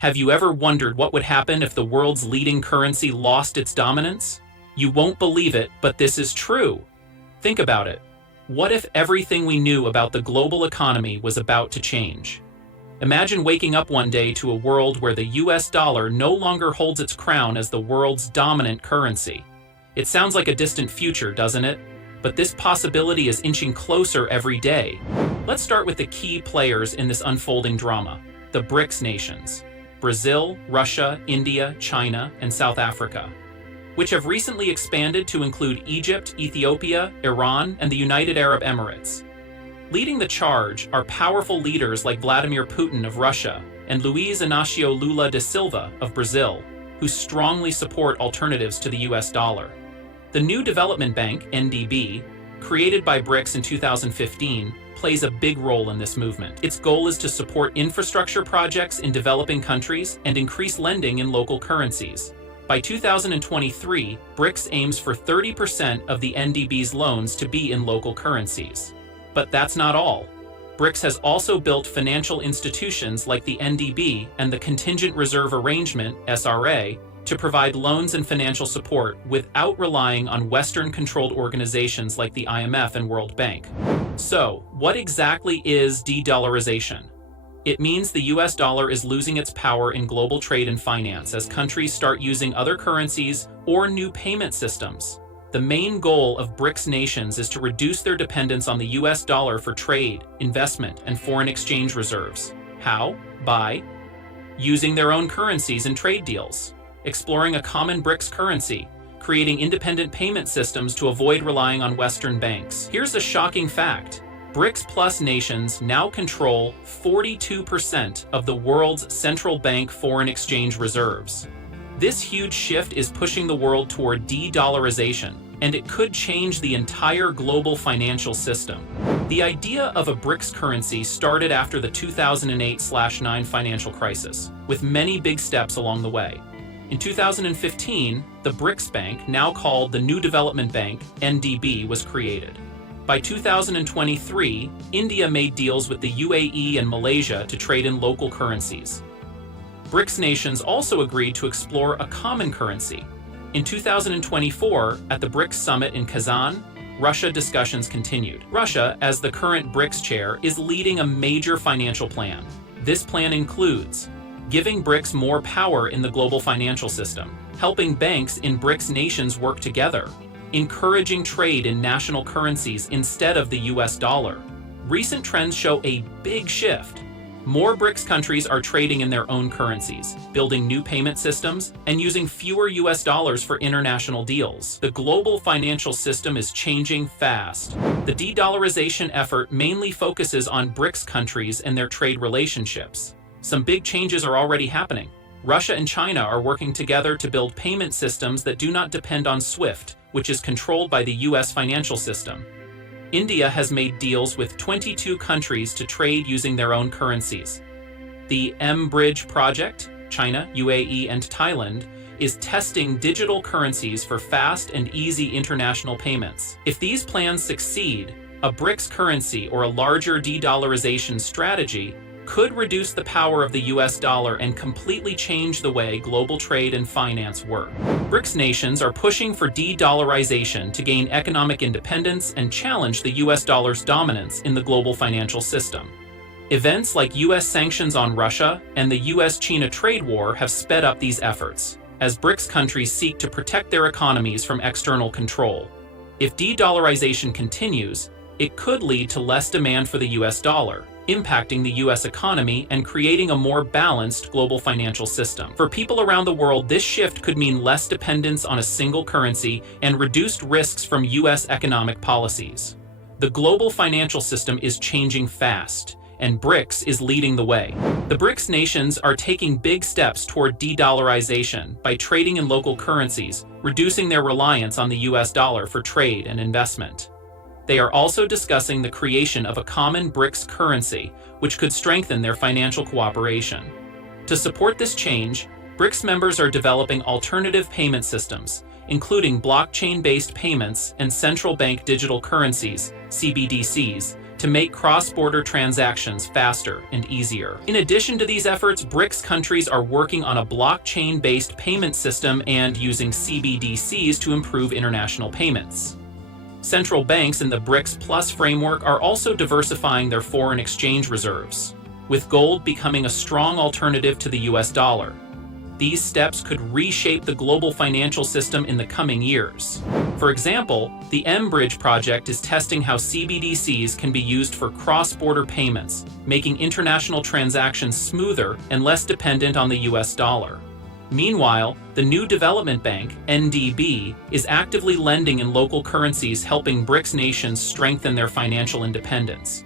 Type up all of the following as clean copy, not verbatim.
Have you ever wondered what would happen if the world's leading currency lost its dominance? You won't believe it, but this is true. Think about it. What if everything we knew about the global economy was about to change? Imagine waking up one day to a world where the US dollar no longer holds its crown as the world's dominant currency. It sounds like a distant future, doesn't it? But this possibility is inching closer every day. Let's start with the key players in this unfolding drama, the BRICS nations. Brazil, Russia, India, China, and South Africa, which have recently expanded to include Egypt, Ethiopia, Iran, and the United Arab Emirates. Leading the charge are powerful leaders like Vladimir Putin of Russia and Luiz Inácio Lula da Silva of Brazil, who strongly support alternatives to the US dollar. The new development bank, NDB, created by BRICS in 2015, plays a big role in this movement. Its goal is to support infrastructure projects in developing countries and increase lending in local currencies. By 2023, BRICS aims for 30% of the NDB's loans to be in local currencies. But that's not all. BRICS has also built financial institutions like the NDB and the Contingent Reserve Arrangement, SRA, to provide loans and financial support without relying on Western-controlled organizations like the IMF and World Bank. So, what exactly is de-dollarization? It means the US dollar is losing its power in global trade and finance as countries start using other currencies or new payment systems. The main goal of BRICS nations is to reduce their dependence on the US dollar for trade, investment, and foreign exchange reserves. How? By using their own currencies in trade deals, exploring a common BRICS currency, creating independent payment systems to avoid relying on Western banks. Here's a shocking fact. BRICS Plus nations now control 42% of the world's central bank foreign exchange reserves. This huge shift is pushing the world toward de-dollarization, and it could change the entire global financial system. The idea of a BRICS currency started after the 2008-09 financial crisis, with many big steps along the way. In 2015, the BRICS Bank, now called the New Development Bank, NDB, was created. By 2023, India made deals with the UAE and Malaysia to trade in local currencies. BRICS nations also agreed to explore a common currency. In 2024, at the BRICS summit in Kazan, Russia discussions continued. Russia, as the current BRICS chair, is leading a major financial plan. This plan includes giving BRICS more power in the global financial system, helping banks in BRICS nations work together, encouraging trade in national currencies instead of the US dollar. Recent trends show a big shift. More BRICS countries are trading in their own currencies, building new payment systems, and using fewer US dollars for international deals. The global financial system is changing fast. The de-dollarization effort mainly focuses on BRICS countries and their trade relationships. Some big changes are already happening. Russia and China are working together to build payment systems that do not depend on SWIFT, which is controlled by the US financial system. India has made deals with 22 countries to trade using their own currencies. The M-Bridge project, China, UAE, and Thailand, is testing digital currencies for fast and easy international payments. If these plans succeed, a BRICS currency or a larger de-dollarization strategy could reduce the power of the US dollar and completely change the way global trade and finance work. BRICS nations are pushing for de-dollarization to gain economic independence and challenge the US dollar's dominance in the global financial system. Events like US sanctions on Russia and the US-China trade war have sped up these efforts, as BRICS countries seek to protect their economies from external control. If de-dollarization continues, it could lead to less demand for the US dollar, impacting the US economy and creating a more balanced global financial system. For people around the world, this shift could mean less dependence on a single currency and reduced risks from US economic policies. The global financial system is changing fast, and BRICS is leading the way. The BRICS nations are taking big steps toward de-dollarization by trading in local currencies, reducing their reliance on the US dollar for trade and investment. They are also discussing the creation of a common BRICS currency, which could strengthen their financial cooperation. To support this change, BRICS members are developing alternative payment systems, including blockchain-based payments and central bank digital currencies, CBDCs, to make cross-border transactions faster and easier. In addition to these efforts, BRICS countries are working on a blockchain-based payment system and using CBDCs to improve international payments. Central banks in the BRICS Plus framework are also diversifying their foreign exchange reserves, with gold becoming a strong alternative to the US dollar. These steps could reshape the global financial system in the coming years. For example, the M-Bridge project is testing how CBDCs can be used for cross-border payments, making international transactions smoother and less dependent on the US dollar. Meanwhile, the New Development Bank, NDB, is actively lending in local currencies, helping BRICS nations strengthen their financial independence.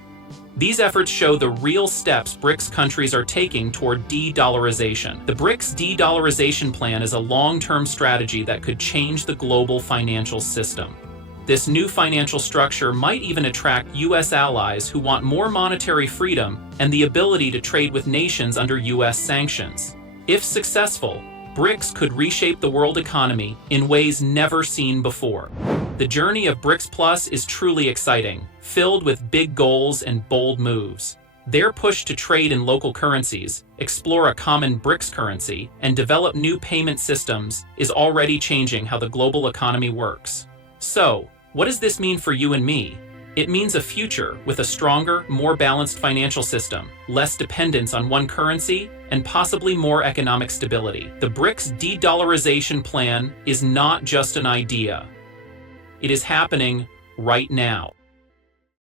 These efforts show the real steps BRICS countries are taking toward de-dollarization. The BRICS de-dollarization plan is a long-term strategy that could change the global financial system. This new financial structure might even attract US allies who want more monetary freedom and the ability to trade with nations under US sanctions. If successful, BRICS could reshape the world economy in ways never seen before. The journey of BRICS Plus is truly exciting, filled with big goals and bold moves. Their push to trade in local currencies, explore a common BRICS currency, and develop new payment systems is already changing how the global economy works. So, what does this mean for you and me? It means a future with a stronger, more balanced financial system, less dependence on one currency, and possibly more economic stability. The BRICS de-dollarization plan is not just an idea. It is happening right now.